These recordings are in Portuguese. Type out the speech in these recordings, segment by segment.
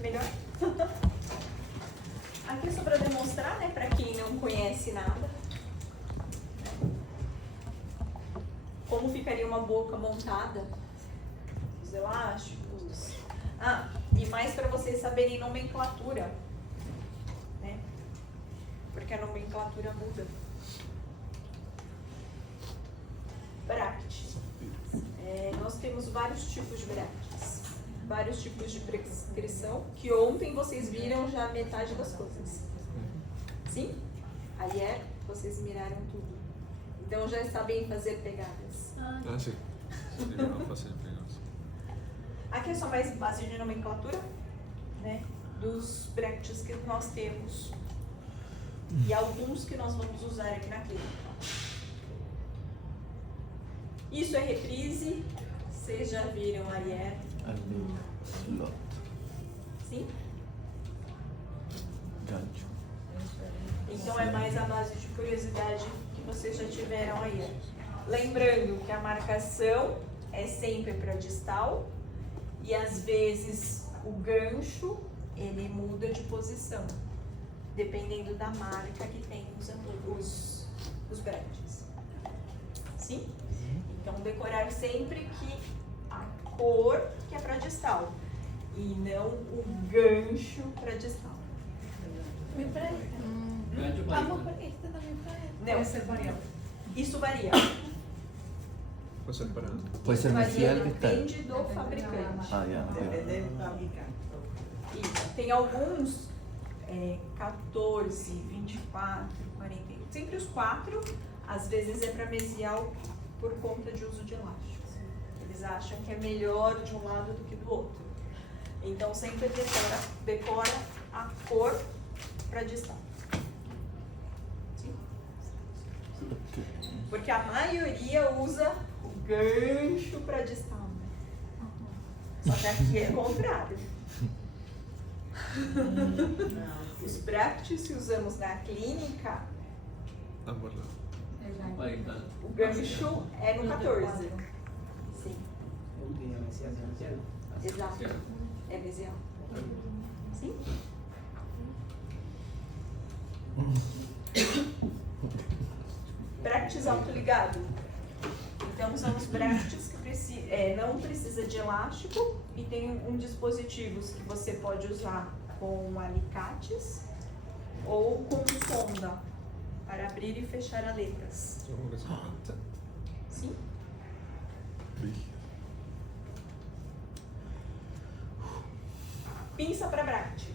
Melhor? Aqui é só para demonstrar, né, para quem não conhece nada, como ficaria uma boca montada, os elásticos. E mais para vocês saberem nomenclatura, né? Porque a nomenclatura muda. Bracte. Nós temos vários tipos de bractes, vários tipos de prescrição, que ontem vocês viram já metade das coisas. Sim? Aí vocês miraram tudo. Então já sabem fazer pegadas. Sim. Legal fazer pegadas. Aqui é só mais base de nomenclatura, né? Dos bractes que nós temos. E alguns que nós vamos usar aqui na clínica. Isso é reprise. Vocês já viram aí? Sim? Gancho. Então é mais a base de curiosidade que vocês já tiveram aí. Lembrando que a marcação é sempre para distal e às vezes o gancho ele muda de posição, dependendo da marca que tem os bractes. Sim? Então decorar sempre que a cor que é para distal e não o gancho para distal. Mi pregunta. Vamos por esta también para Não, ser variable. isso varia. Pode ser para... Puede ser Varia, mesial que está. depende do fabricante. Ya. Depende do fabricante. Isso. Tem alguns 14, 24, 41. Sempre os 4, às vezes é para mesial por conta de uso de elásticos. Eles acham que é melhor de um lado do que do outro. Então sempre decora a cor para distal. Sim? Porque a maioria usa o gancho para distal. Né? Só que aqui é o contrário. Os bractes que usamos na clínica, o gancho é no 14. Sim, exato. É mesial. Sim? Bractes autoligado. Então são os bractes que não precisa de elástico e tem um dispositivos que você pode usar com alicates ou com sonda para abrir e fechar as letras. Sim? Pinça para bracte.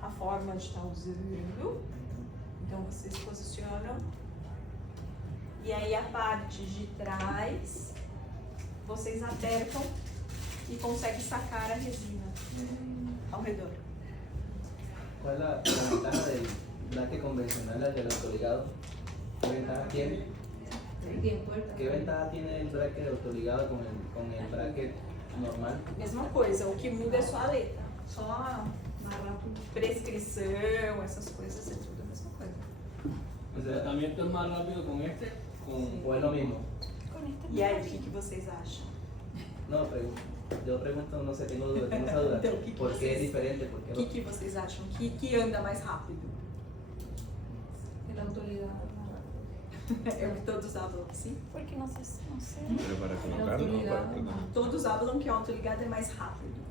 A forma de estar usando. Então vocês posicionam. E aí a parte de trás, vocês apertam e conseguem sacar a resina ao redor. ¿Cuál es la ventaja del bracket convencional al del autoligado? ¿Qué ventaja tiene? ¿Qué ventaja tiene el bracket autoligado con el bracket normal? Mesma coisa, o que muda é só a letra. Só a prescrição, essas coisas, é tudo a mesma coisa. O sea, ¿Tratamiento es más rápido con este? ¿O es lo mismo? E aí, o que vocês acham? No, yo pregunto, no sé, tengo esa duda. Então, o que ¿Por qué vocês- es diferente? ¿Por O qué que vocês acham? Que anda mais rápido? El autoligado. É o que todos falam, sim? Porque no sé. Pero para colocarlo o para tratar. Todos falam que o autoligado é mais rápido.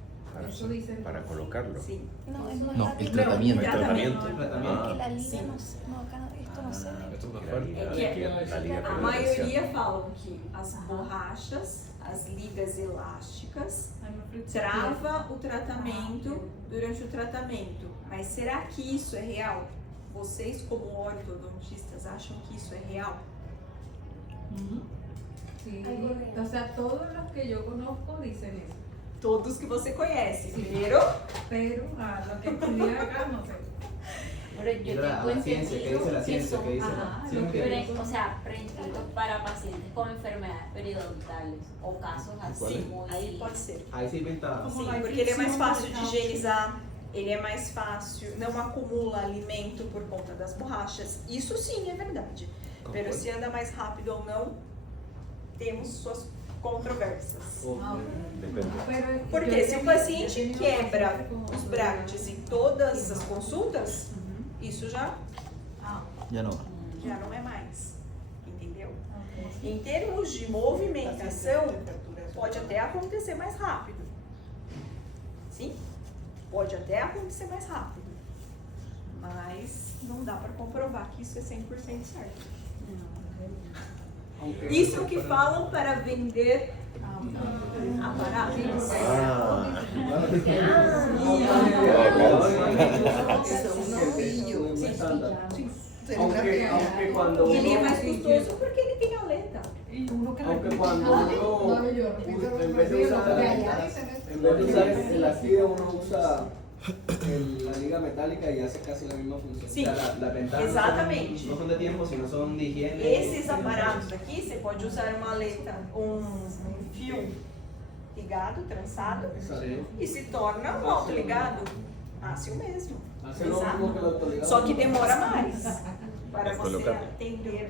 Eso dice. Para colocarlo. Sim. No, es más No, rápido. el tratamiento. El tratamiento. Porque tratamiento? la liga Sí. no, no, acá esto no se ve. Esto es más fuerte. É que La liga a que maioria falam que as borrachas, as ligas elásticas, trava o tratamento durante o tratamento. Mas será que isso é real? Vocês, como ortodontistas, acham que isso é real? Sí. O sea, todos los que yo conozco dicen eso. Todos que você conhece, primeiro. Pero lo que estudié acá no sé. Pero yo Y la tengo ciencia, ¿qué dice la entendido que ciencia? son, ¿Qué dice ajá, ¿Sí me entiendes? o sea, prescritos para pacientes con enfermedades periodontales o casos así muy... Aí pode ser. Ahí sí ventaja. Sim, porque ele é mais fácil de higienizar, ele é mais fácil, não acumula alimento por conta das borrachas. Isso sim é verdade. Pero se anda mais rápido ou não, temos suas controvérsias. Depende. Porque se o paciente quebra os bractes em todas as consultas, isso já não é mais, entendeu? Em termos de movimentação, pode até acontecer mais rápido. Sim, pode até acontecer mais rápido. Mas não dá para comprovar que isso é 100% certo. Isso é o que falam para vender aparatos. Aunque cuando Ele é uno, mais custoso porque ele tem aleta. aunque cuando uno, en vez de usar el lastre, uno usa la liga metálica y hace casi la misma función. Sim, Las ventanas exatamente. no son de tiempo, sino son de higiene. Esses aparatos aqui, você pode usar uma aleta, um fio ligado, trançado, Sí. e se torna um autoligado. Nasce o mesmo. Hace lo mismo que el autoligado. Só que demora mais para você Colocar. atender.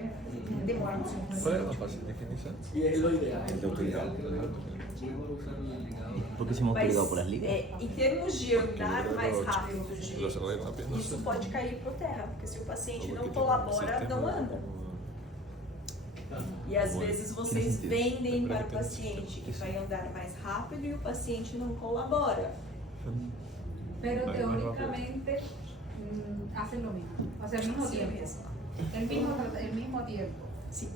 Demora mais. ¿Cuál es la fase de definición? Y es lo ideal. El de utilidad. Mejor usar el ligado. Porque se hemos Mas, pegado por las ligas. em termos de andar mais rápido, Los arregla bien. isso pode cair por terra, porque se o paciente não colabora, não anda. E às vezes vocês vendem para o paciente que vai andar mais rápido e o paciente não colabora. Pero teóricamente hacen lo mismo, o sea, al mismo Sim, tiempo. mesmo. El mismo tiempo. Sim.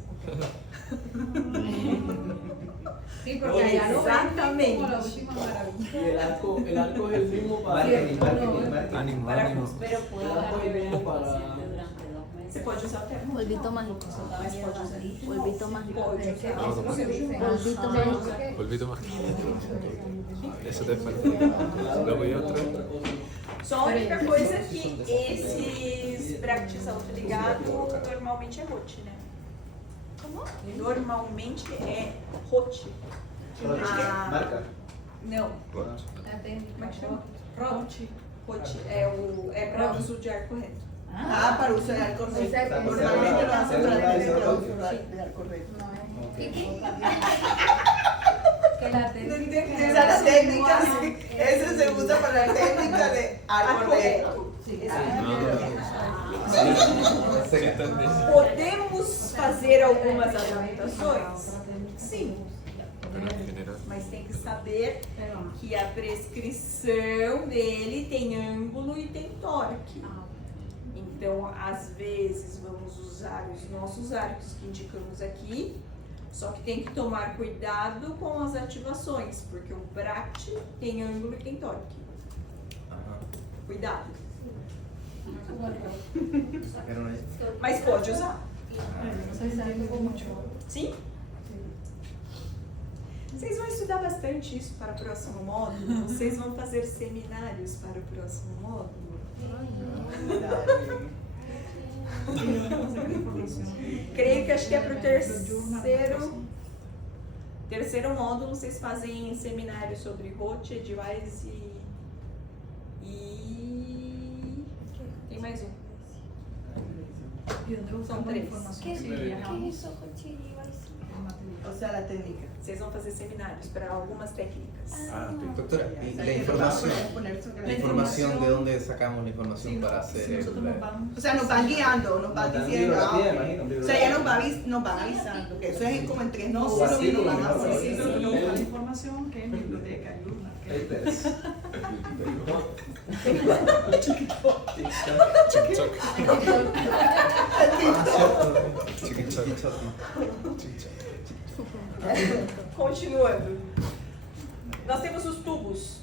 Sí, porque allá lo Exactamente. ven como la última maravilla. Y el arco es el mismo para. Marketing, marketing. Ánimo, Para, ánimo. Pero puedo Para dar poder al para- paciente durante 2 meses. Você pode usar o termo. Polvito mágico. Mas pode usar. Polvito mágico. Pode Es que usar. eso es lo que dicen. Polvito Sí, mágico. porque- Polvito más. Eso te falta. Luego hay otro. Só a única coisa é que esses bractes autoligados normalmente é rote, né? Como? Normalmente é rote. Ah, Marca. não, Corto. La técnica. como é que chama? Roche. Rote é para uso de ar correto. Para usar el correcto. Exacto. Normalmente lo hacen para Exacto. tener para usar el correcto. No, ¿y qué? Que la técnica. Esa es la técnica, sí. Ese se usa para la técnica de al correcto. Podemos fazer algumas adaptações? Sim, Pero en general. mas tem que saber que a prescrição dele tem ângulo e tem torque. Então, às vezes, vamos usar os nossos arcos que indicamos aqui, só que tem que tomar cuidado com as ativações, porque o bract tem ângulo e tem torque. Cuidado. Mas pode usar. Sim? Vocês vão estudar bastante isso para o próximo módulo? Vocês vão fazer seminários para o próximo módulo? Creio que acho que é para o terceiro módulo vocês fazem seminário sobre Roche, Edgewise e tem mais um. São 3. O sea, la técnica. Vocês vão fazer seminários para algumas técnicas. Ah, doctora, ¿y la información de dónde sacamos la información para hacer el... O sea, nos van guiando, nos van diciendo. Bibliografía, imagino, O bibliografía. sea, ya nos van avisando. Que eso es como en 3 módulos y nos van a poner. La información que en biblioteca hay una. Papers. Chiquichoc. Continuando. Nós temos os tubos.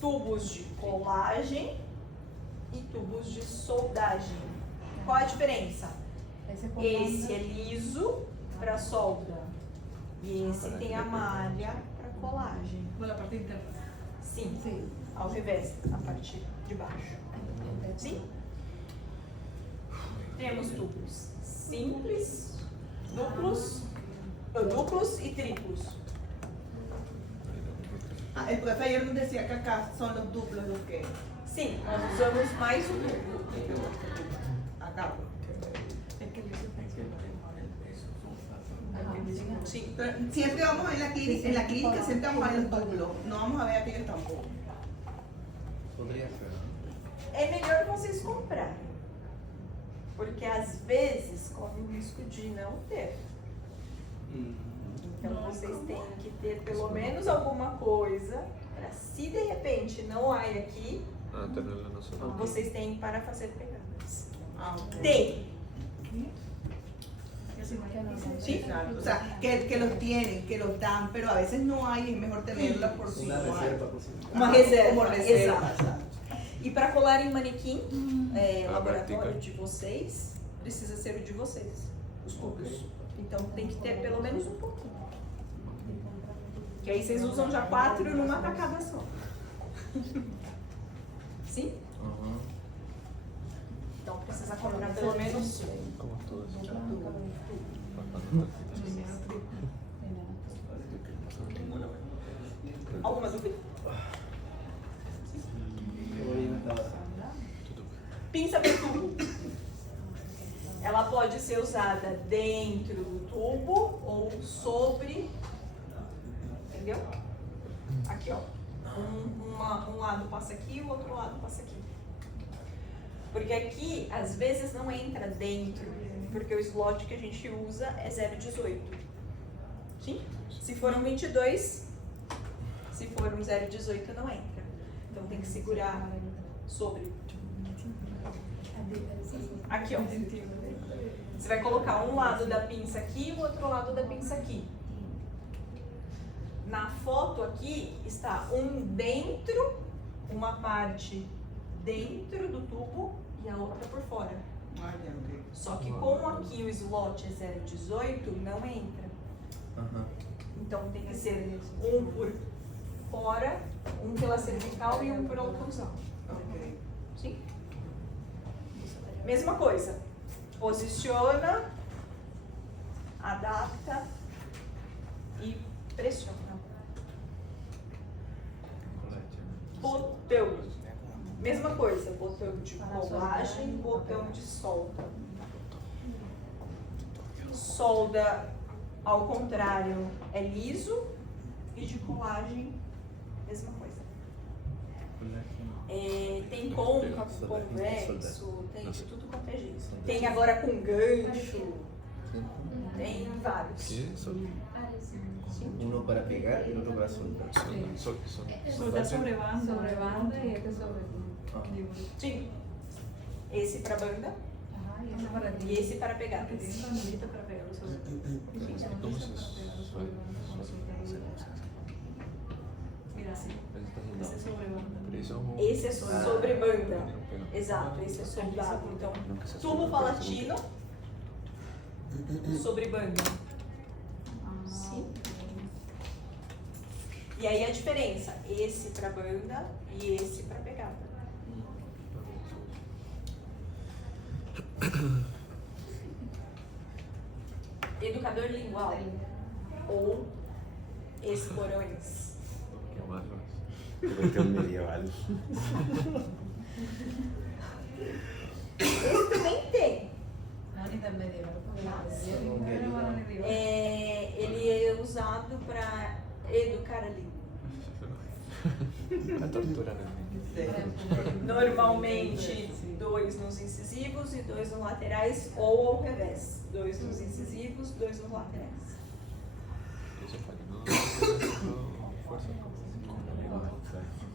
Tubos de colagem e tubos de soldagem. Qual a diferença? Esse é liso para solda e esse tem a malha para colagem. Con la parte interna. Sim, ao revés, a parte de baixo. Sim? Temos tubos simples, duplos e triplos. Ah, el profe ayer nos decía que acá son los duplos los que. Sim, nós usamos mais o duplo. Acá. Es que el liso está izquierda, el liso Sí. Siempre vamos a ver en la clínica siempre vamos a ver los túbulos, no vamos a ver aquellos tampoco. Podría ser, ¿no? É melhor vocês comprarem. Porque às vezes corre o risco de não ter. Então vocês têm que ter pelo menos alguma coisa para se de repente não há aqui, tenerla nosotros. vocês têm para fazer pegadas. Ah, ok. Tem. Sí, o sea, que los tienen, que los dan, pero a veces no hay, es mejor tenerlos por si Una no hay. reserva, por si no. Uma reserva. Como reserva, Exato. exato. E para colar em manequim, laboratório vertical. de vocês, precisa ser o de vocês, os tubos. Então tem que ter pelo menos um pouquinho. Que aí vocês usam já 4 numa tacada só. Sim? Uhum. Então precisa comprar pelo menos. Como todos. Alguma dúvida? Hoy no estaba. Pinça para tubo. Ela pode ser usada dentro do tubo ou sobre. Entendeu? Aqui, ó. Um lado passa aqui, o outro lado passa aqui. Porque aqui, às vezes, não entra dentro, porque o slot que a gente usa é 0,18. Sim? Se for um 22, se for um 0,18, não entra. Então tem que segurar sobre. Aqui, ó. Você vai colocar um lado da pinça aqui e o outro lado da pinça aqui. Na foto aqui está dentro, uma parte dentro do tubo e a outra por fora. Só que como aqui o slot é 0,18, não entra. Uhum. Então tem que ser um por fora, um pela cervical e um por oclusal. Sim? Mesma coisa. Posiciona, adapta e pressiona. Botão. Mesma coisa. Botão de colagem, botão de solda. Solda, ao contrário, é liso e de colagem, mesma coisa. Tem côncavo, convexo, tem de tudo quanto é jeito. Tem agora com gancho, tem vários. ¿Qué son? Uno para pegar y el otro para soldar. Soldar sobre banda. Sobre banda y este sobre tubo. Sim. Esse para banda Ajá, y ese para ti. e esse para pegar. Que tiene una manita para pegarlo sobre ¿Cómo se Mira así. Ese es sobre banda. Esse é sobre banda. Exato, esse é soldado. Então, tubo palatino sobre banda. Sim. E aí a diferença, esse para banda e esse para pegada. Educador lingual ou esporões. Cuestión medieval. Esse também tem. No, ni tan medieval. Ele é usado para educar a língua. La tortura, Normalmente 2 nos incisivos e 2 nos laterais, ou ao revés. 2 nos incisivos, 2 nos laterais.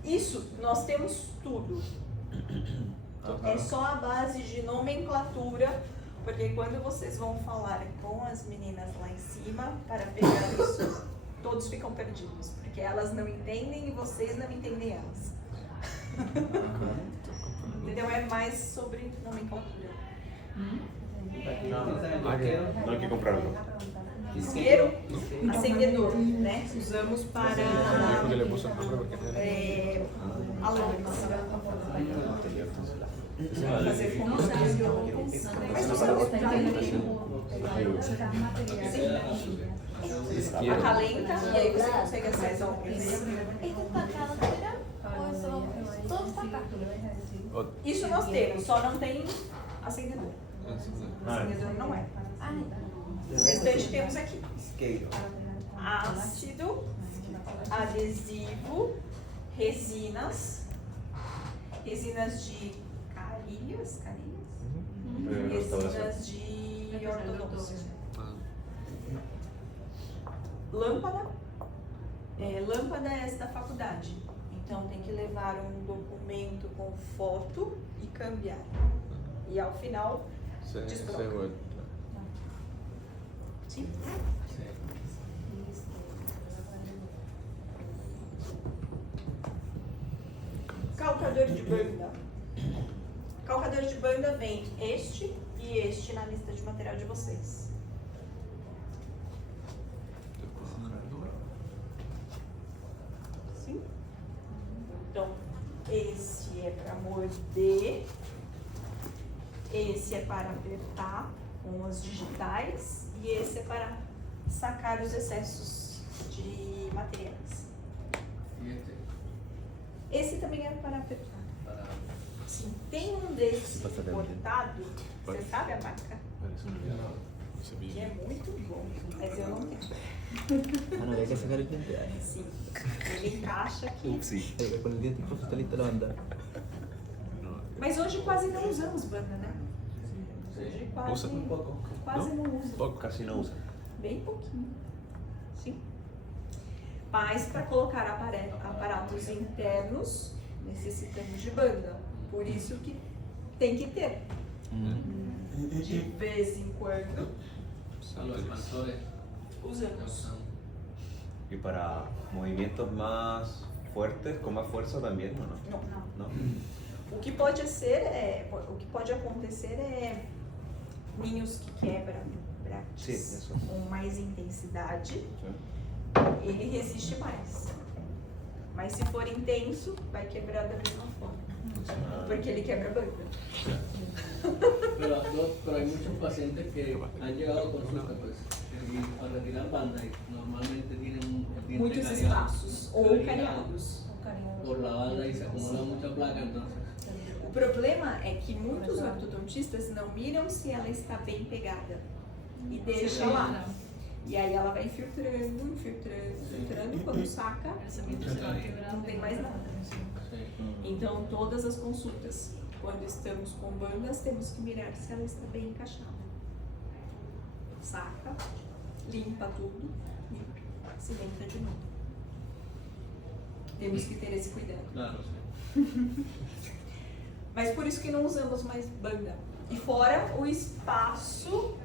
Isso, nós temos tudo. É só a base de nomenclatura, porque quando vocês vão falar com as meninas lá em cima para pegar isso, todos ficam perdidos, porque elas não entendem e vocês não entendem elas. Entendeu? É mais sobre nomenclatura. No hay que comprarlo. Isqueiro, acendedor, né? Usamos para Porque le puso el nombre porque a lâmpada. Fazer função. Acalenta e aí você consegue acesso ao Isso nós temos, só não tem acendedor. Acendedor não é. O restante temos aqui. Isqueiro. ácido, adesivo, resinas de carilhas, resinas de ortodôncia. Lâmpada, lâmpada é esta faculdade, então tem que levar um documento com foto e cambiar. E ao final, destroca. Sim. Calcador de banda. Calcador de banda vem este e este na lista de material de vocês. Sim? Então, esse é para morder, esse é para apertar com as digitais e esse é para sacar os excessos de materiais. Esse também é para apertar. Sim, tem um desse cortado, você sabe a marca? Que é muito bom, mas eu não tenho. Había que sacar el diente. Sim, ele encaixa aqui. Sí. Con el diente justo está lista la banda. Mas hoje quase não usamos banda, né? Hoje quase, quase não usa. Casi no usa. Bem pouquinho. Sim. Mas para colocar aparatos internos, necessitamos de banda. Por isso que tem que ter. De vez em quando, Los expansores usamos. ¿Y para movimientos más fuertes, con más fuerza también o no? Não. ¿No? O que pode acontecer é ninhos que quebram Sim, isso. com mais intensidade, ele resiste mais. Mas se for intenso, vai quebrar da mesma forma. Porque ele quebra banda. Pero hay muchos pacientes que han llegado a consulta pues, y para retirar banda y normalmente tienen un diente Muitos cariado, espaços ou cariados. por la banda y se acumula mucha placa, entonces O problema é que muitos ortodontistas não miram se ela está bem pegada e deixa lá. E aí ela vai infiltrando, quando saca, não tem mais nada. Então todas as consultas, quando estamos com bandas, temos que mirar se ela está bem encaixada. Saca, limpa tudo e cimenta de novo. Temos que ter esse cuidado. claro. Mas por isso que não usamos mais banda. E fora o espaço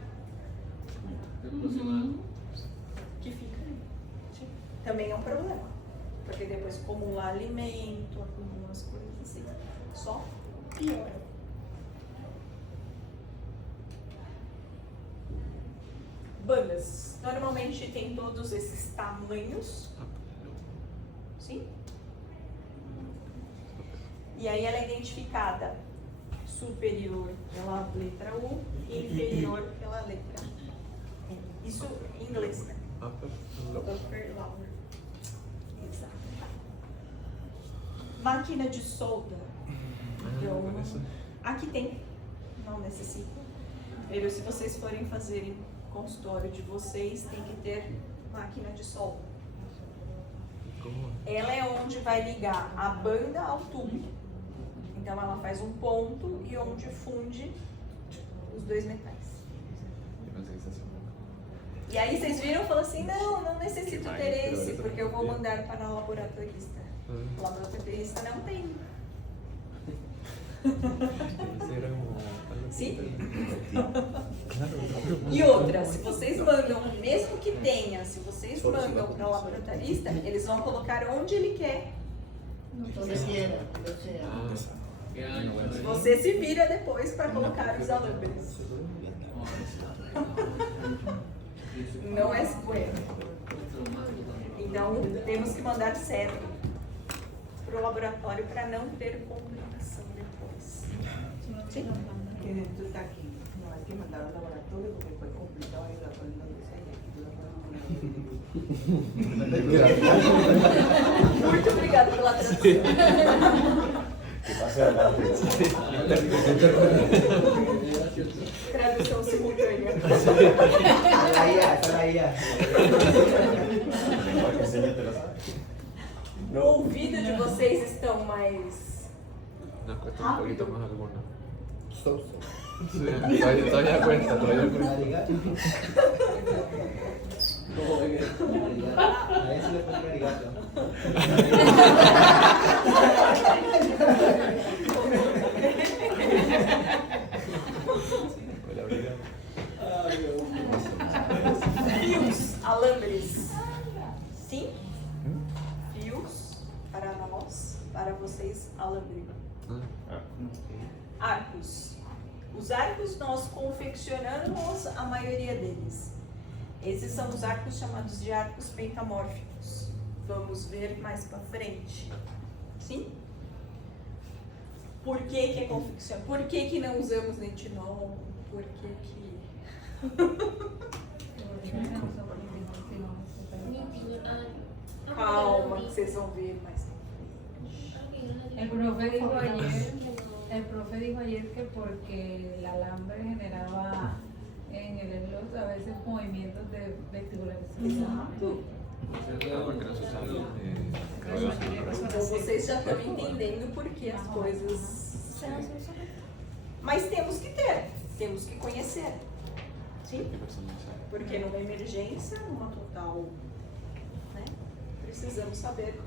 que fica aí. Também é um problema. Porque depois acumula alimento, acumula as coisas assim. Só piora. Bandas. Normalmente tem todos esses tamanhos. Sim? E aí ela é identificada superior pela letra U e inferior pela letra N. Isso em inglês, né? Upper, lower. Exato. Máquina de solda. Então, aqui tem. Não necessita. Pero se vocês forem fazer em consultório de vocês, tem que ter máquina de solda. Ela é onde vai ligar a banda ao tubo. Então ela faz um ponto e onde funde os dois metais. E aí vocês viram e falaram assim, não necessito ter esse, porque eu vou mandar para o laboratorista. O laboratorista não tem. Sim? E outra, se vocês mandam, mesmo que tenha, se vocês mandam para o laboratorista, eles vão colocar onde ele quer. Você se vira depois para colocar os alambres. Não é bueno. Então, temos que mandar certo para o laboratório para não ter complicação depois. Sim? Que dentro está aqui. Não, hay que mandar ao laboratório porque foi complicado ir a poner donde Muito obrigada pela tradução. Que pase adelante. Tradução simultânea. la IA, esa es la IA. No ouvido de vocês estão mais... Nos cuesta un poquito más alguna. So. Sí, todavía cuesta, todavía cuesta. Arigato. ¿Cómo es que? A ese le pongo arigato. Hola, obrigado. Ay, Dios. Fios, alambres. Sim? Fios, para nós, para vocês, alambre. Arcos. Os arcos nós confeccionamos a maioria deles. Esses são os arcos chamados de arcos pentamórficos. Vamos ver mais pra frente. Sim? Por que é confecção? Por que não usamos nitinol? Por que Calma, que vocês vão ver mais. El profe dijo ayer que porque el alambre generaba en el eslot a veces movimientos de vestibularización. Exato. Porque não se sabe. Então vocês já estão entendendo por que as coisas. Mas temos que ter, temos que conhecer. Sim? Porque numa emergência, numa total, né, precisamos saber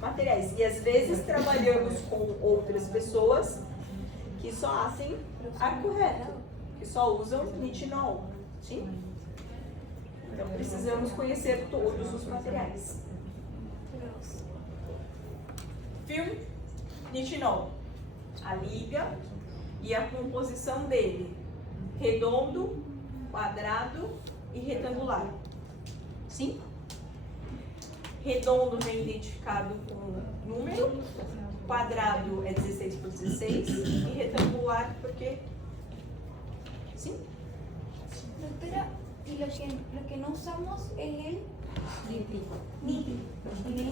materiais. E às vezes trabalhamos com outras pessoas que só fazem arco reto, que só usam nitinol. Sim? Então precisamos conhecer todos os materiais. Fio, nitinol, a liga e a composição dele: redondo, quadrado e retangular. Sim? Redondo vem identificado com número, quadrado é 16 por 16 e retangular porque... Sim? Doctora, y lo que no usamos es el nítido.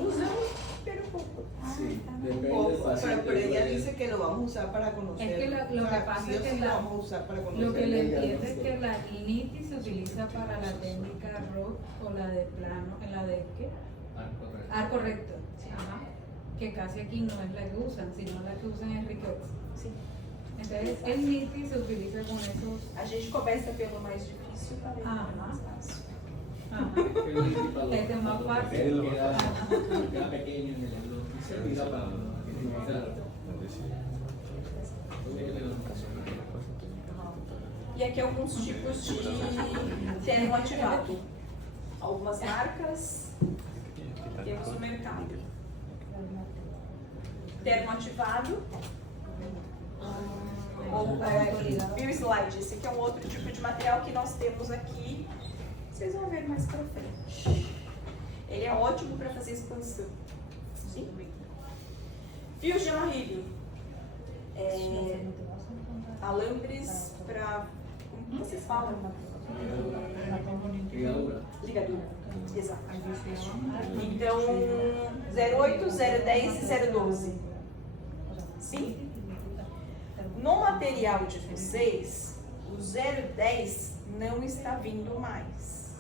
Usamos, pero pouco. Sí, depende del Poco, paciente. pero ella dice que lo vamos a usar para conocer. Es que lo que pasa es que lo vamos a usar para conocer. lo que le entiendo es que la INITI se utiliza para la técnica ROT o la de plano, en la de ¿qué? Arco recto. Ajá. Que casi aquí no es la que usan, sino la que usan es Riquet. Sim. Entonces el NITI se utiliza con esos. A gente começa pelo mais difícil para ver o Ah, mais fácil. Ajá. Este es más fácil. Queda pequeño en el reloj y se tira para E aqui alguns tipos de termoativado. Algumas marcas temos no mercado. Termoativado ou bioslide. Esse aqui é um outro tipo de material que nós temos aqui. Vocês vão ver mais pra frente. Ele é ótimo para fazer expansão. Sim? Fios de amarrilho. Alambres para... Como vocês falam? Ligadura. Ligadura. Exato. Então, 08, 010 e 012. Sim? No material de vocês, o 010 não está vindo mais.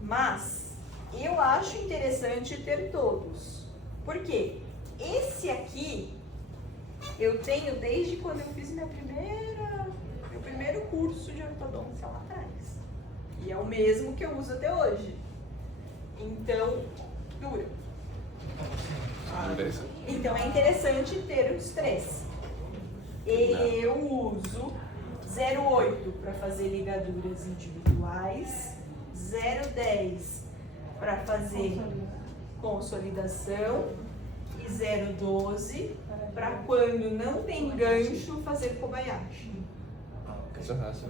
Mas eu acho interessante ter todos. Por quê? Esse aqui eu tenho desde quando eu fiz meu primeiro curso de ortodôncia lá atrás. E é o mesmo que eu uso até hoje. Então, dura. Então é interessante ter os três. Eu uso 08 para fazer ligaduras individuais, 010 para fazer consolidação e 012 para quando não tem gancho fazer Kobayashi. Eso hace.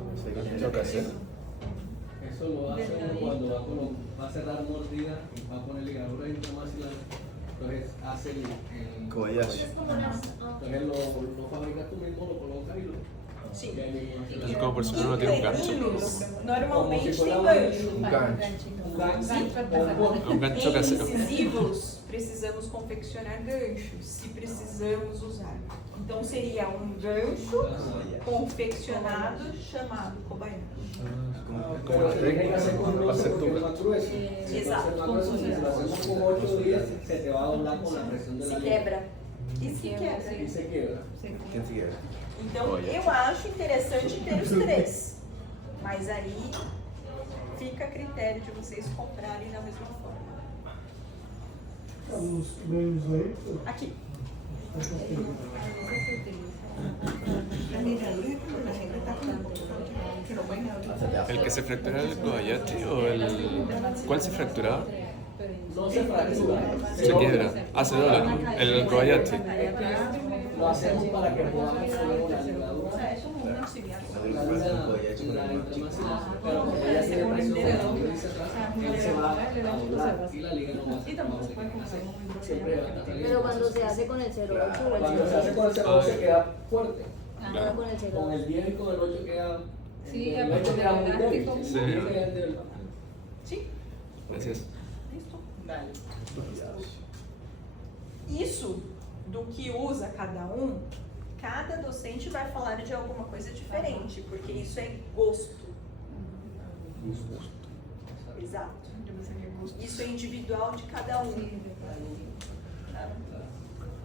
Eso lo hace uno cuando va a cerrar mordida y va a poner ligadura intramaxilar. Entonces hace el Kobayashi. Entonces lo fabricas tú mismo, lo colocas y lo... Sim. y ahí mismo hace la- Es como por si uno no tiene un gancho. Normalmente Como se tem fuera gancho. Un gancho. Un gancho o un bote. Un gancho Em casero. incisivos, precisamos confeccionar ganchos, se precisamos usar. Então seria um gancho confeccionado chamado cobaiana. Como la técnica para hacer tuba. Exato. Si lo hacemos con 8 días, se te va a doblar con la presión de la Se línea. quebra. E se quebra. Y se quiebra. ¿Quién sigue? Então eu acho interessante ter os 3. Mas aí fica a critério de vocês comprarem da mesma forma. Os meios aí. Aqui. ¿El que se fracturaba el Kobayashi o el... ¿Cuál se fracturaba? No se fractura. Se quiebra. Ah, se dobla. El Kobayashi. Lo hacemos para que podamos poner una ligadura. Una inflamación, pero como ella tiene presión, como dice atrás, él se va a doblar y la liga no va a ser. Siempre va a estar Pero cuando se hace con el 08 o el Cuando se hace con el 08 queda fuerte. Ahora con el 08. Con el 10 y con el 8 queda. Sí, el 8 queda muy débil. Sí. El 10 queda débil. Sim? Gracias. Listo. Dale. Isso do que usa cada docente vai falar de alguma coisa diferente, porque isso é gosto. Exato. Isso é individual de cada um.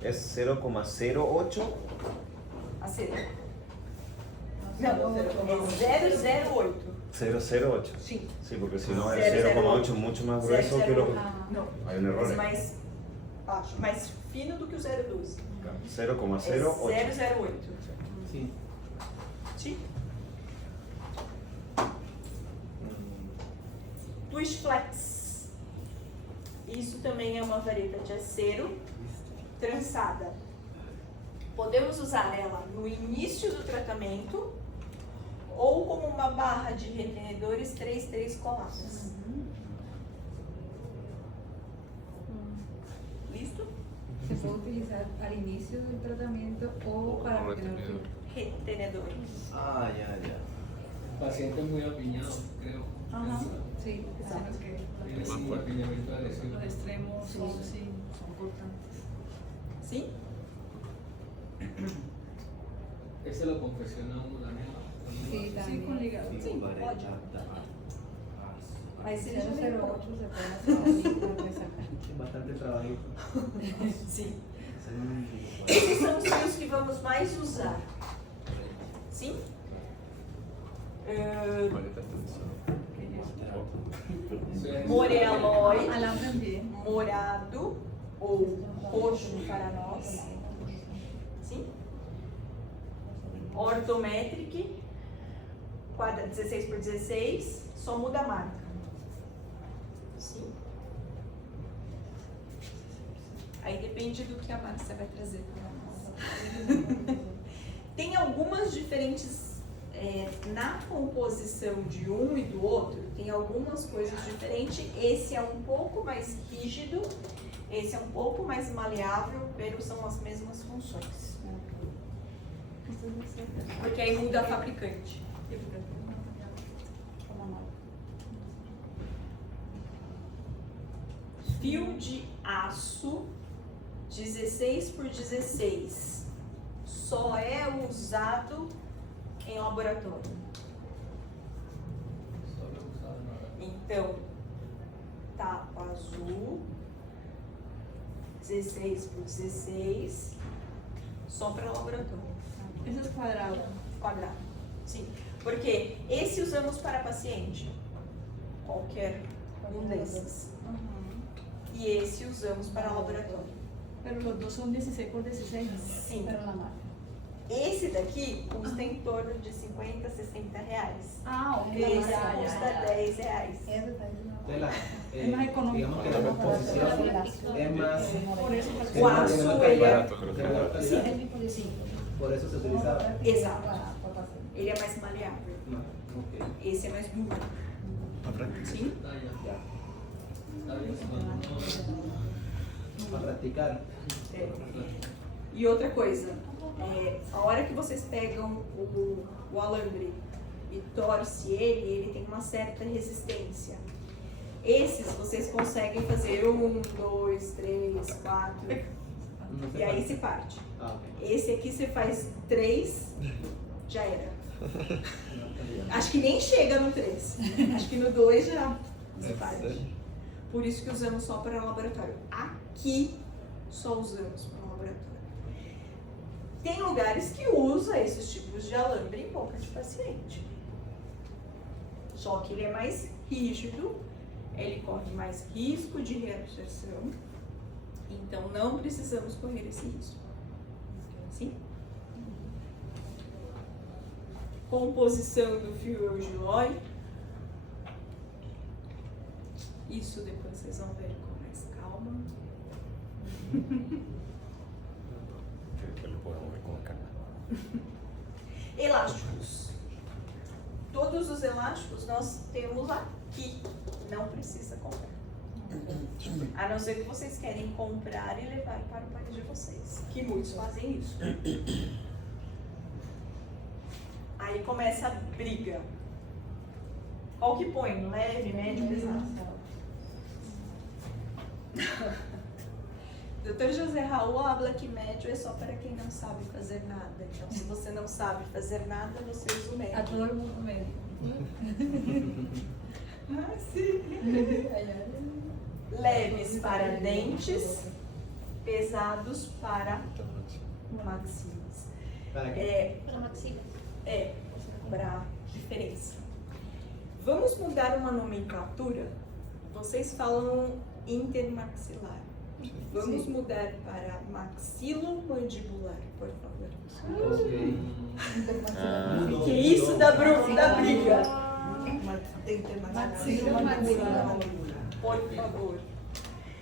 ¿Es 0,08? A ser. Não, é 008. 008. Sim. Sí, porque si no es 0,8 mucho más grueso que lo... Não. Hay un error. É mais baixo, mais fino do que o 012. 0,08. É 008. Sim. Sim. Twist flex. Isso também é uma vareta de acero trançada. Podemos usar ela no início do tratamento ou como uma barra de retenedores 3 coladas. Listo? Se puede utilizar al inicio del tratamiento o para que no Retenedores. Ah, ya. El paciente es muy apiñado, creo. Ajá. Sí, Sabes que Tiene sí, apiñamiento agresivo. los extremos son cortantes. Sim? Ese lo confecciona uno también. Sí, también. Sí, con ligado. Sim, pode. Mas ele já 008 levou. se puede hacer así para resacar. Bastante trabajito. Sim. Esses são os fios que vamos mais usar. Sim? Morealói, morado ou roxo para nós. Sim? Ortometric, quadra 16 por 16, só muda a marca. Sim? Aí depende do que a Márcia vai trazer para nós. Tem algumas diferentes na composição de um e do outro, tem algumas coisas diferentes. Esse é um pouco mais rígido, esse é um pouco mais maleável, mas são as mesmas funções. Porque aí muda a fabricante. Fio de aço 16 por 16 só é usado em laboratório. Então, tapa azul 16 por 16 só para laboratório. Esse é quadrado. Quadrado, sim. Porque esse usamos para paciente, qualquer um desses. E esse usamos para laboratório. Pero los dos son 16 por 16. Sim. Pero la marca. Esse daqui custa em torno de 50, 60 reais. Ah, ok. Esse custa 10 reais. Es más económico. Digamos que la composición es más... Por eso O aço, ele é... Barato, creo que era barato. Sim. Por eso se utilizaba. Exato. Ele é mais maleável. Ok. Esse é mais duro. Sim? Para practicar. E outra coisa, a hora que vocês pegam o alambre e torce ele tem uma certa resistência. Esses vocês conseguem fazer 1, 2, 3, 4, e aí se parte. Ah, ok. Esse aqui você faz 3, já era. Acho que nem chega no 3. Acho que no 2 já se parte. Por isso que usamos só para laboratório. Aqui só usamos para laboratório. Tem lugares que usa esses tipos de alambre em boca de paciente. Só que ele é mais rígido, ele corre mais risco de reabsorção, então não precisamos correr esse risco. Sim? Composição do fio Eugilói. Isso depois vocês vão ver com mais calma. Elásticos. Todos os elásticos nós temos aqui. Não precisa comprar. A não ser que vocês querem comprar e levar para o país de vocês. Que muitos fazem isso. Aí começa a briga. Qual que põe? Leve, médio, pesado? Dr. José Raul habla que médio é só para quem não sabe fazer nada. Então, se você não sabe fazer nada, você usa o médio. A todo mundo médio. Ah, sim. Leves para dentes, pesados para maxilas. Para quê? Para maxila. Para diferença. Vamos mudar uma nomenclatura? Vocês falam intermaxilar. Vamos mudar para maxilomandibular, por favor. Ok. Que isso da briga? Maxilomandibular. Por favor.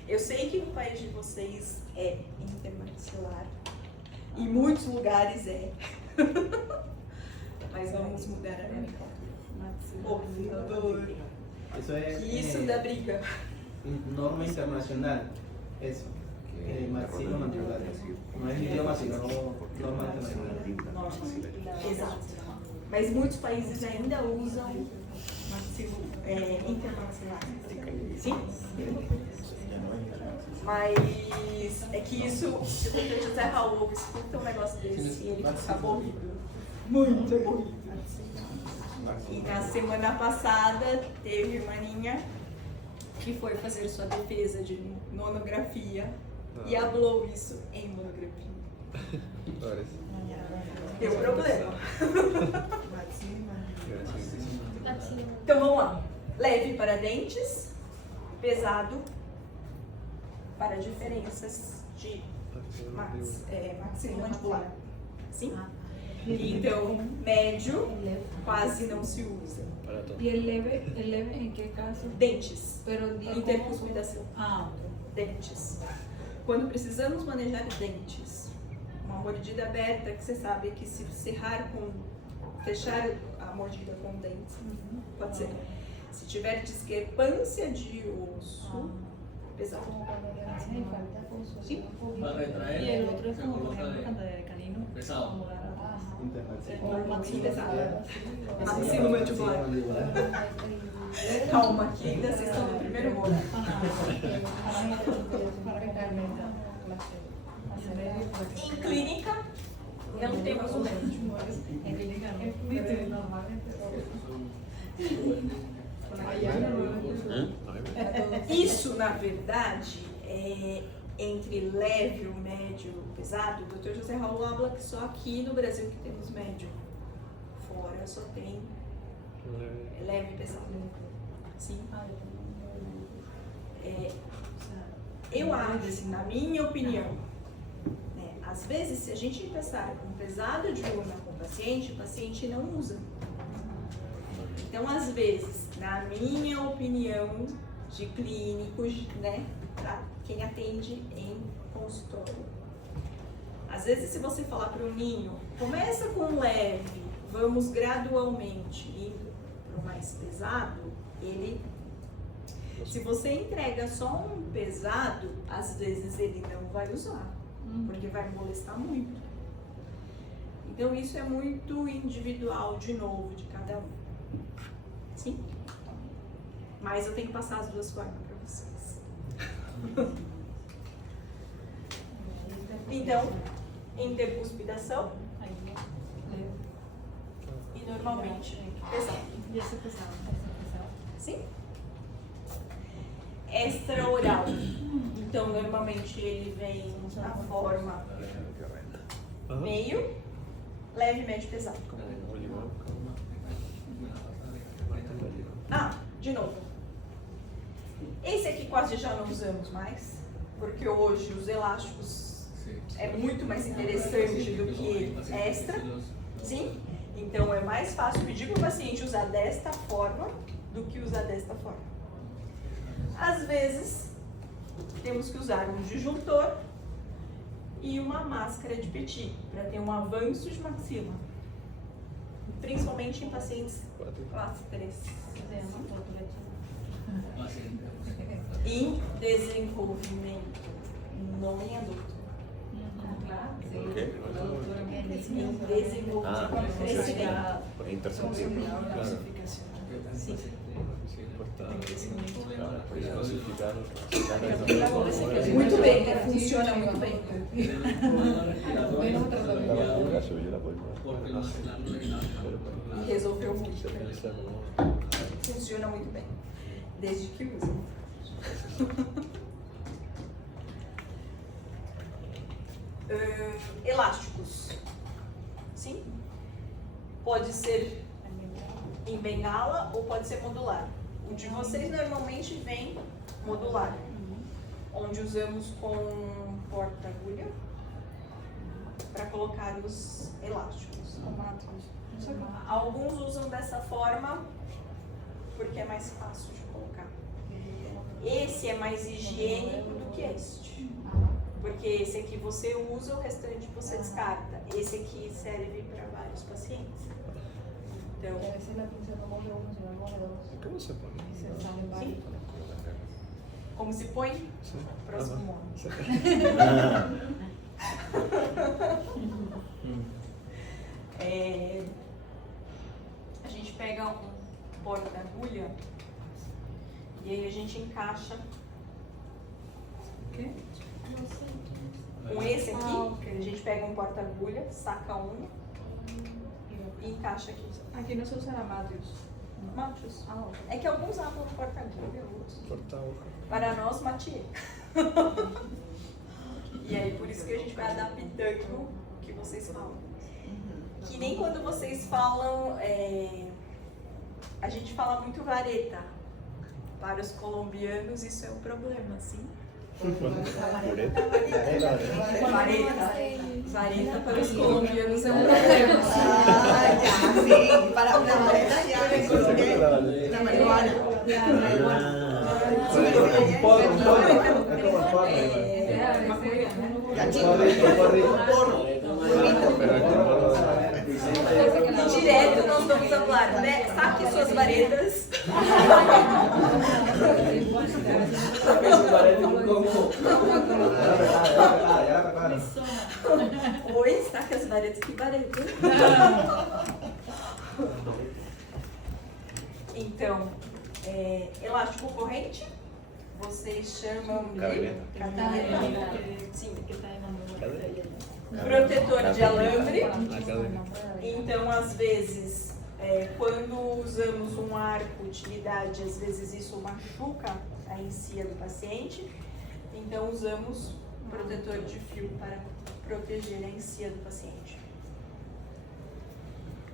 Eu sei que no país de vocês é intermaxilar. Em muitos lugares é. Mas vamos mudar a nomenclatura. Por favor. Eso es Que isso da briga? norma internacional. Eso. Maxilomandibular. No es idioma, sino norma internacional. Exato. Mas muitos países ainda usam intermaxilar. Sim? Mas é que isso, se o Dr. José Raul escuta um negócio desse, ele fica aborrido. Muito aborrido. E na semana passada teve uma maninha que foi fazer sua defesa de monografia e hablou isso em monografia. Deu problema. Então vamos lá. Leve para dentes, pesado para diferenças de maxilomandibular. Sim? Então, médio quase não se usa. ¿Y el leve en qué caso? Dentes. Pero Intercuspidação. Ah, ok. Dentes. Quando precisamos manejar dentes, uma mordida aberta que você sabe que se fechar a mordida com dentes, pode ser. Se tiver discrepância de osso, pesado. Sí. Para retraer. Y el otro es como, por ejemplo, cuando de canino. Pesado. Internacional. Maxilomandibular. Calma, que ainda vocês estão no primeiro ano. Em clínica, não temos o médico. En clínica no, pero normalmente Isso, na verdade, é entre leve, o médio, o pesado. O Dr. José Raul habla que só aqui no Brasil que temos médio. Fora só tem leve e pesado. Sim. Eu acho, na minha opinião, né, às vezes se a gente empezar com pesado de urna com o paciente não usa. Então, às vezes, na minha opinião de clínicos, né, para quem atende em consultório, às vezes se você falar para o ninho, começa com leve, vamos gradualmente indo para o mais pesado, se você entrega só um pesado, às vezes ele não vai usar, porque vai molestar muito. Então isso é muito individual, de novo, de cada um. Sim? Mas eu tenho que passar as duas formas para vocês. Então, intercuspidação e normalmente pesado. Sim? Extraoral. Então, normalmente ele vem na forma meio, leve, médio, pesado. Ah, de novo. Esse aqui quase já não usamos mais, porque hoje os elásticos é muito mais interessante do que extra. Sim? Então é mais fácil pedir para o paciente usar desta forma do que usar desta forma. Às vezes, temos que usar um disjuntor e uma máscara de petit para ter um avanço de maxila. Principalmente em pacientes classe 3. Em desenvolvimento, não em adulto. Em desenvolvimento, crescimento. Sim. Muito bem, funciona muito bem. E resolveu muito bem. Funciona muito bem. Desde que use. Elásticos. Sim? Pode ser em bengala ou pode ser modular. O de vocês normalmente vem modular, onde usamos com porta-agulha para colocar os elásticos. Alguns usam dessa forma porque é mais fácil de colocar. Esse é mais higiênico do que este. Porque esse aqui você usa, o restante você descarta. Esse aqui serve para vários pacientes. Então, ¿Cómo se pone? sim. Como se põe? Próximo modo. A gente pega um porta-agulha e aí a gente encaixa com esse aqui, a gente pega um porta-agulha, saca um e encaixa aqui. Aqui não se usará Matheus. Machos. É que alguns usavam porta-agulha, outros. Para nós, Mathieu. E aí, por isso que a gente vai adaptando o que vocês falam. Que nem quando vocês falam, a gente fala muito vareta. Para os colombianos, isso é um problema, sim? Vareta para os colombianos é um problema. Sim, para una vareta ya en Colombia, la marihuana. Direto nós vamos falar, né? Saque suas varetas. Oi, saque as varetas, que vareta? Então, elástico corrente, vocês chamam de caderneta. Sim. Protetor de alambre. Então, às vezes, quando usamos um arco utilidade, às vezes isso machuca a encia do paciente. Então, usamos um protetor de fio para proteger a encia do paciente.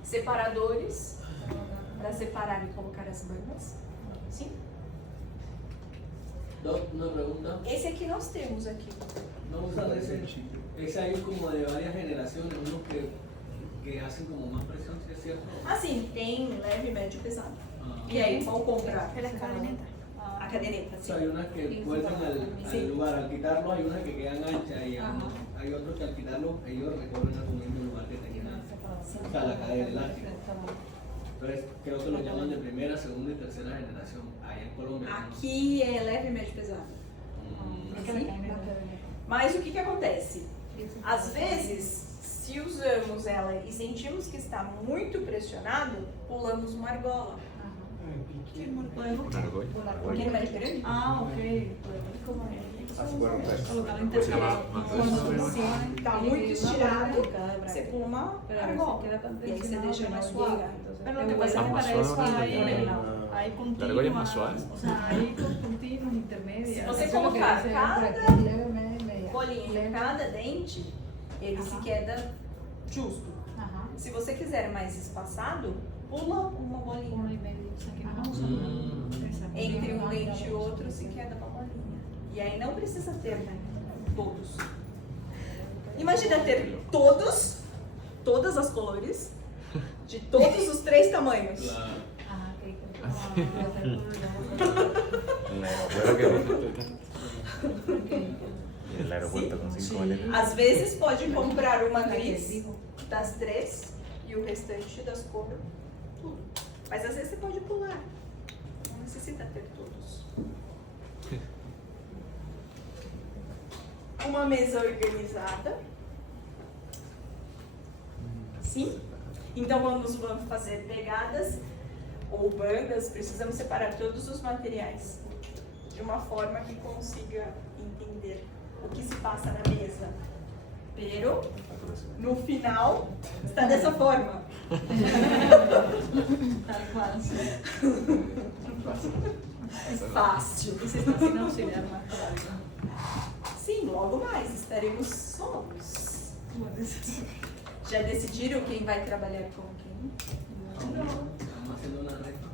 Separadores, para separar e colocar as bandas. Sim? Una pregunta. Esse aqui nós temos aqui. No usan ese hay como de varias generaciones, unos que hacen como más presión, ¿sí es cierto? Assim, tem leve, médio e pesado. E aí, qual comprar? A caderneta, O sim. sea, hay unas que vuelven al lugar, al quitarlo hay unas que quedan anchas y hay otros que al quitarlo ellos recorren al mismo lugar que tenían antes. O sea, la cadena elástica. Entonces, creo que lo llaman de primera, segunda y tercera generación, allá en Colombia. ¿no? Aqui é leve, médio e pesado. Mas o que acontece? Às vezes, se usamos ela e sentimos que está muito pressionado, pulamos uma argola. Una argolla. Porque não é grande? Ah, ok. Colocar no Se llama interior. Tá muito estirado, você pula uma Pero a argola. veces queda tan E aí você tensionado deixa que mais no suave. llega. Entonces, Pero te lo que pasa vuelve es que para más eso suave, hay, ¿no? hay La argolla es más suave. continuas, o sea, hay continuos intermedias. Se Eso você es lo que colocar dice cada por aquí, leve, media y media. bolinha em cada dente, ele se queda justo. Ajá. Se você quiser mais espaçado, pula uma bolinha. 1,5. O sea, que no vamos a usar. Entre um dente e outro se queda uma bolinha. E aí não precisa ter, né? Todos. Imagina ter todos, todas as cores, de todos os 3 tamanhos. Claro. Ajá, ok. En el Claro aeropuerto, que en el aeropuerto con 5 maletas. Às vezes pode comprar uma gris das 3 e o restante das cores, tudo. Mas às vezes você pode pular. Não necessita ter todos. Uma mesa organizada. Sim? Então vamos fazer pegadas ou bandas, precisamos separar todos os materiais de uma forma que consiga entender o que se passa na mesa. Pero, no final, está dessa forma. Tal cual. É fácil. Y se está sin auxiliar más todavía. Sim, logo mais estaremos solos. Já decidiram quem vai trabalhar com quem? Estamos haciendo una rifa.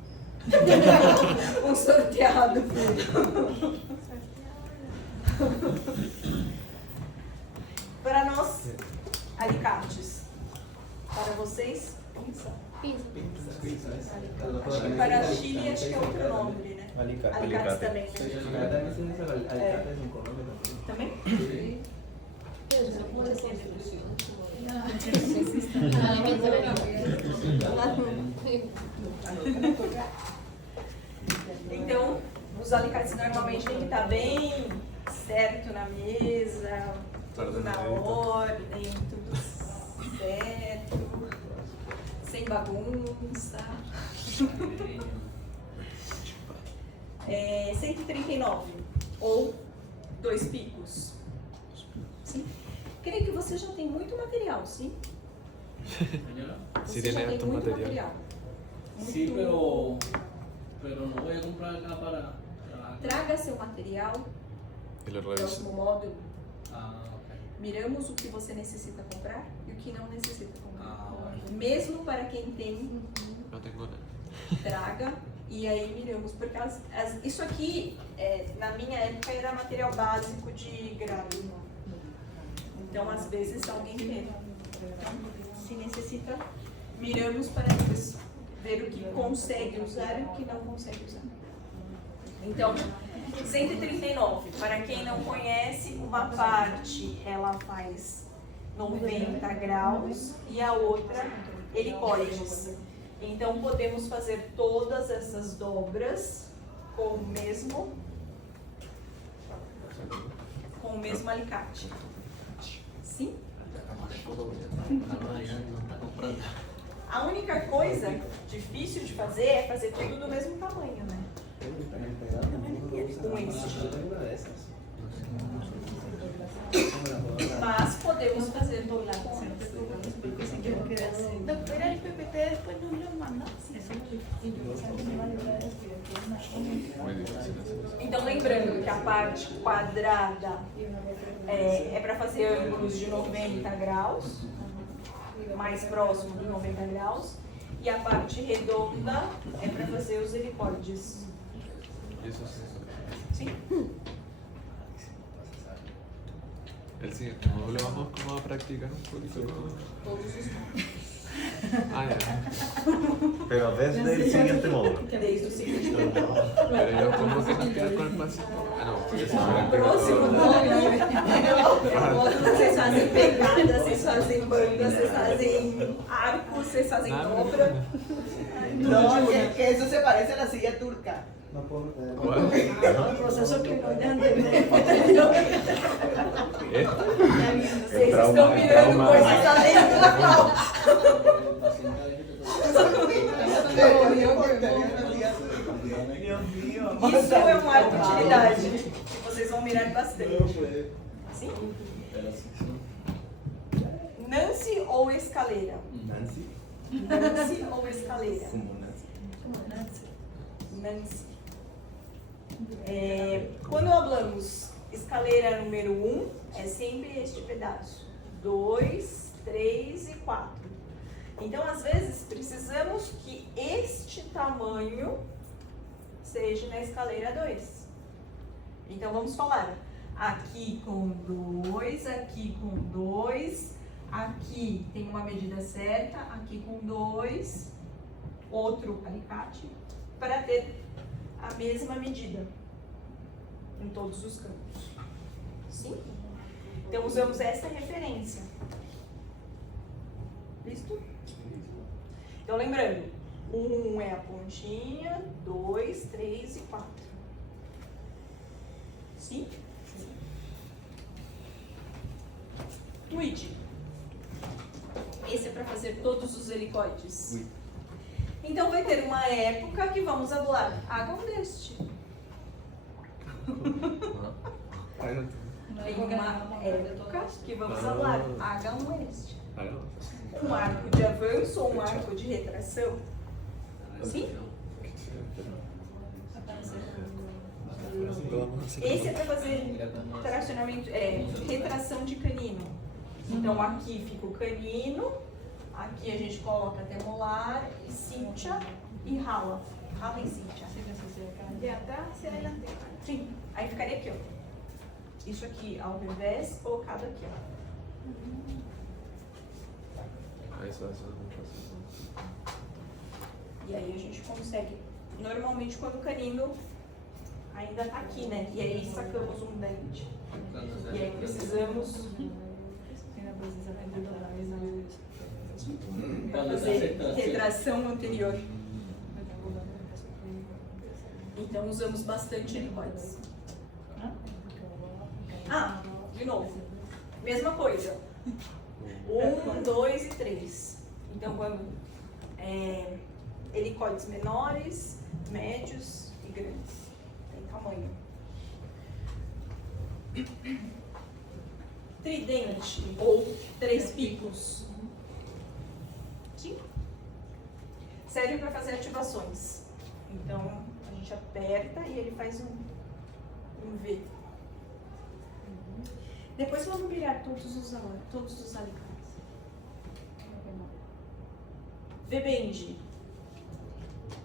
Um sorteado. Para nós, alicates. Para vocês, pinça. Acho que para Chile acho que é outro nome, né? Alicate. Alicates também. Acá también se dice alicates en Colombia también. Também? Então, os alicates normalmente têm que estar bem certo na mesa, tudo na ordem, tudo certo, sem bagunça. 139, ou 2 picos. Sim? Creio que você já tem muito material, sim? Señora. Sí, Você já tiene tem harto muito material. Sí, Muito- pero no voy a comprar acá para trabajar. Traga seu material, Y lo reviso. próximo módulo. Ah, ok. Miramos o que você necessita comprar e o que não necessita comprar. Ah, bueno. Mesmo para quem tem, No tengo nada. traga e aí miramos. Porque isso aqui, na minha época, era material básico de grade. Então, às vezes, alguém quer. Então, se necessita, miramos para depois ver o que consegue usar e o que não consegue usar. Então, 139, para quem não conhece, uma parte ela faz 90 graus e a outra helicoides. Então podemos fazer todas essas dobras com o mesmo alicate. Sim? A única coisa difícil de fazer é fazer tudo do mesmo tamanho, né? Com este. Mas podemos fazer do lado porque se quiere quedar así. Doctora, el PPT después nos lo manda. Muy difícil hacer eso. Então, lembrando que a parte quadrada é para fazer ângulos de 90 graus, mais próximo de 90 graus, e a parte redonda é para fazer os helicoides. Y eso es eso. Sim? El siguiente módulo vamos como a practicar un poquito. Todos os Ah, ya. Pero desde el siguiente módulo. desde o seguinte. Pero yo como que nos queda con el pasito. Ah, no, porque se me Próximo módulo, vocês fazem pegadas, vocês fazem bandas, vocês fazem arcos, vocês fazem dobra. No, que eso se parece a la silla turca. No puedo meter. ¿Cuál? El proceso que no ya entender. ¿Esta? Vocês estão mirando coisas além do El paciente a veces te toca. Te digo que tenía una silla turca. Isso é uma utilidade que vocês vão mirar bastante. Sim? Nancy ou escaleira? Nancy. Nancy ou escaleira? Como Nancy. Nancy. Quando falamos escaleira número 1, é sempre este pedaço. 2, 3 e 4. Então, às vezes, precisamos que este tamanho seja na escaleira 2. Então, vamos falar aqui com 2, aqui com 2, aqui tem uma medida certa, aqui com 2, outro alicate, para ter a mesma medida em todos os campos. Sim? Então, usamos essa referência. Listo? Então, lembrando, 1 é a pontinha, 2, 3 e 4. Sim? Tweed. Esse é para fazer todos os helicoides. Então, vai ter uma época que vamos falar, hagam deste. Tem uma época que vamos falar, hagam este. Um arco de avanço ou um arco de retração. Sim? Esse é para fazer tracionamento, retração de canino. Então aqui fica o canino, aqui a gente coloca até molar, e cincha e rala. Rala e cincha. De atrás hacia adelante. Sim, aí ficaria aqui, ó. Isso aqui ao revés, colocado aqui, ó. E aí a gente consegue, normalmente quando o canino ainda tá aqui, né? E aí sacamos um dente. E aí precisamos fazer retração anterior. Então usamos bastante helicoides. De novo, mesma coisa. 1, 2 e 3. Então, quando helicoides menores, médios e grandes. Tem tamanho. Tridente ou 3 picos. Sim? Serve para fazer ativações. Então, a gente aperta e ele faz um V. Depois vamos virar todos os alicates. V-bend.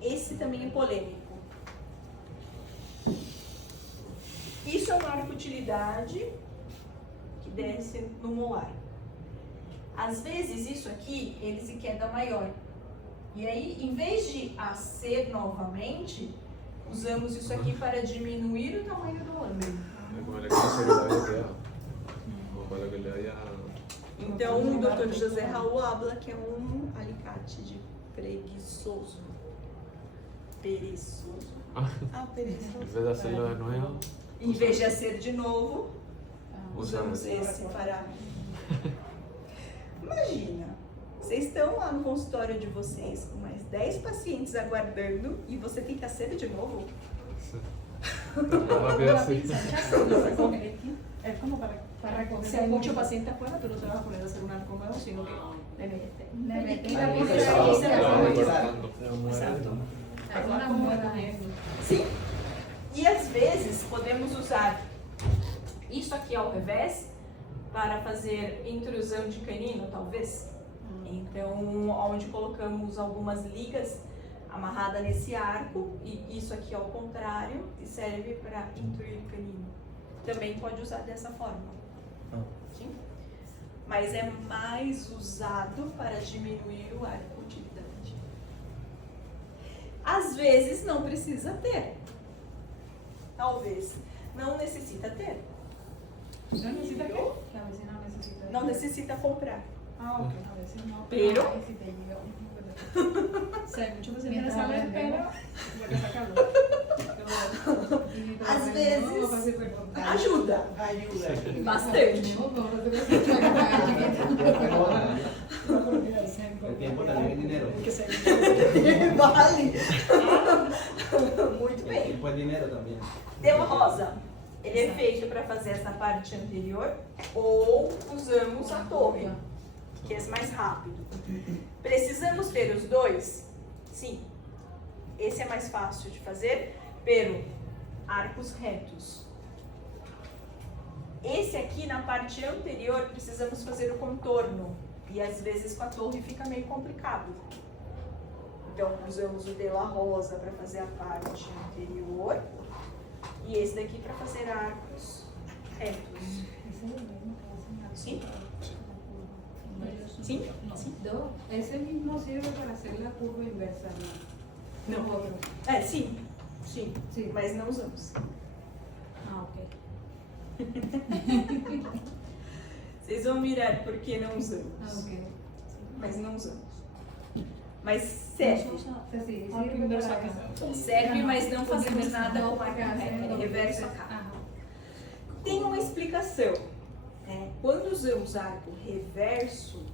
Esse também é polêmico. Isso é uma arco-utilidade que desce no molar. Às vezes isso aqui, ele se queda maior. E aí, em vez de acer novamente, usamos isso aqui para diminuir o tamanho do ângulo. Então, o Dr. José Raul habla que é um alicate de preguiçoso. Perezoso. Perezoso. Em vez de acer de novo, usamos esse para... Imagina, vocês estão lá no consultório de vocês com mais 10 pacientes aguardando e você tem que acer de novo? Es como para recoger. Si hay mucho paciente afuera, tú no te vas a poner a hacer un arco nuevo, sino que le metes la pieza y se Exato. Sim. E às vezes podemos usar isso aqui ao revés para fazer intrusão de canino, talvez. Então, onde colocamos algumas ligas amarradas nesse arco e isso aqui ao contrário e serve para intruir canino. Também pode usar dessa forma. Sim? Mas é mais usado para diminuir o arco de utilidade. Às vezes não precisa ter. Talvez não necessita ter. ¿No necesita qué? Que a veces no necesita. Não necessita comprar. Ok. A veces no. Pero Si te llega o sea, hay muchos pacientes que salen, pero ya que sacarlo. Às vezes ajuda. Bastante. El tiempo también es dinero. Vale. Muito bem. Tipo el dinero también. Tema rosa. Ele é feito para fazer essa parte anterior ou usamos a torre, que é mais rápido. Precisamos ter os dois? Sim. Esse é mais fácil de fazer, pero arcos retos. Esse aqui, na parte anterior, precisamos fazer o contorno. E às vezes com a torre fica meio complicado. Então, usamos o de la rosa para fazer a parte anterior. E esse daqui para fazer arcos retos. Sim? Sim? No, ese mismo sirve para hacer la curva inversa, ¿no? Não. Outro. É, sim. Sim. Sim. Mas não usamos. Ah, ok. Vocês vão mirar por que não usamos. Ah, ok. Mas não usamos. Mas serve. Sí, Arco sirve inverso para acá. Serve, mas não fazemos nada No, com porque arco hacen reverso acá. Ajá. Tem uma explicação. Quando usamos arco reverso,